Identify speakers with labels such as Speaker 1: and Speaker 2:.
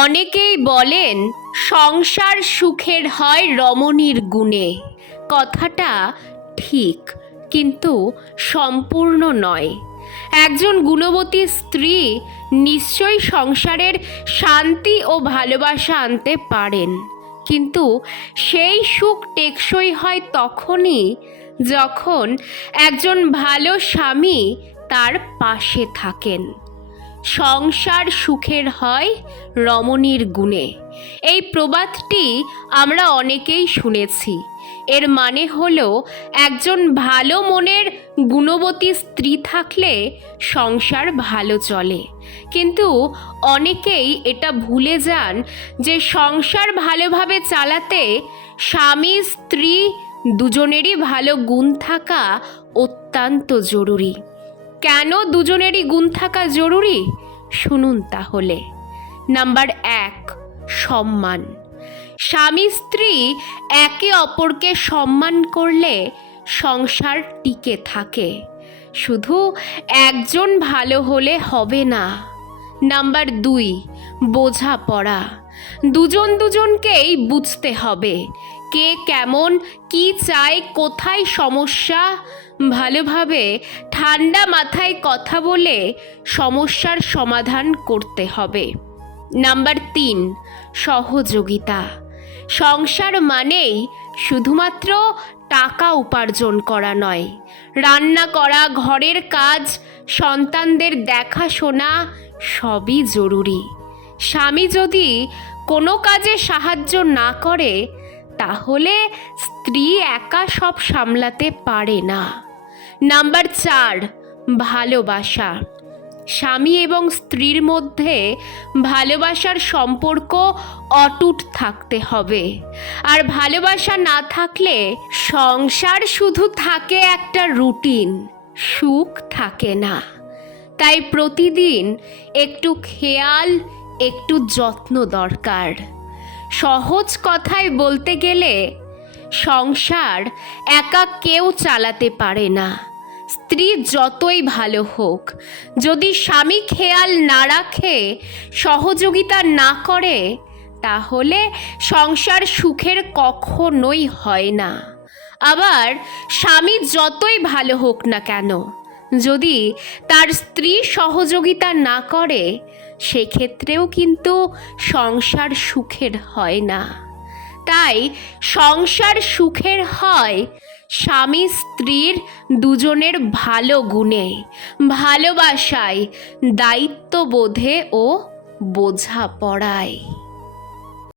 Speaker 1: অনেকেই বলেন, সংসার সুখের হয় রমণীর গুণে। কথাটা ঠিক, কিন্তু সম্পূর্ণ নয়। একজন গুণবতী স্ত্রী নিশ্চয়ই সংসারের শান্তি ও ভালোবাসা আনতে পারেন, কিন্তু সেই সুখ টেকসই হয় তখনই যখন একজন ভালো স্বামী তার পাশে থাকেন। সংসার সুখের হয় রমণীর গুণে। এই প্রবাদটি আমরা অনেকেই শুনেছি। এর মানে হল, একজন ভালো মনের গুণবতী স্ত্রী থাকলে সংসার ভালো চলে। কিন্তু অনেকেই এটা ভুলে যান যে সংসার ভালোভাবে চালাতে স্বামী, স্ত্রী দুজনেরই ভালো গুণ থাকা অত্যন্ত জরুরি। কেন দুজনেরই গুণ থাকা জরুরি? শুনুন তাহলে। নাম্বার এক, সম্মান। স্বামী স্ত্রী একে অপরকে সম্মান করলে সংসার টিকে থাকে। শুধু একজন ভালো হলে হবে না। নাম্বার দুই, বোঝাপড়া। দুজন দুজনকেই বুঝতে হবে। কে কেমন, কি চায়, কোথায় সমস্যা? ভালোভাবে ঠান্ডা মাথায় কথা বলে সমস্যার সমাধান করতে হবে। নাম্বার তিন, সহযোগিতা। সংসার মানেই শুধুমাত্র টাকা উপার্জন করা নয়। রান্না করা, ঘরের কাজ, সন্তানদের দেখাশোনা সবই জরুরি। স্বামী যদি কোনো কাজে সাহায্য না করে তাহলে স্ত্রী একা সব সামলাতে পারে না। নাম্বার চার, ভালোবাসা। স্বামী এবং স্ত্রীর মধ্যে ভালোবাসার সম্পর্ক অটুট থাকতে হবে। আর ভালোবাসা না থাকলে সংসার শুধু থাকে একটা রুটিন, সুখ থাকে না। তাই প্রতিদিন একটু খেয়াল, একটু যত্ন দরকার। সহজ কথায় বলতে গেলে সংসার একা কেউ চালাতে পারে না। স্ত্রী যতই ভালো হোক, যদি স্বামী খেয়াল না রাখে, সহযোগিতা না করে, তাহলে সংসার সুখের কখনোই হয় না। আবার স্বামী যতই ভালো হোক না কেন যদি তার স্ত্রী সহযোগিতা না করে, সেক্ষেত্রেও কিন্তু সংসার সুখের হয় না। তাই সংসার সুখের হয় স্বামী স্ত্রীর দুজনের ভালো গুণে, ভালোবাসায়, দায়িত্ববোধে ও বোঝাপড়ায়।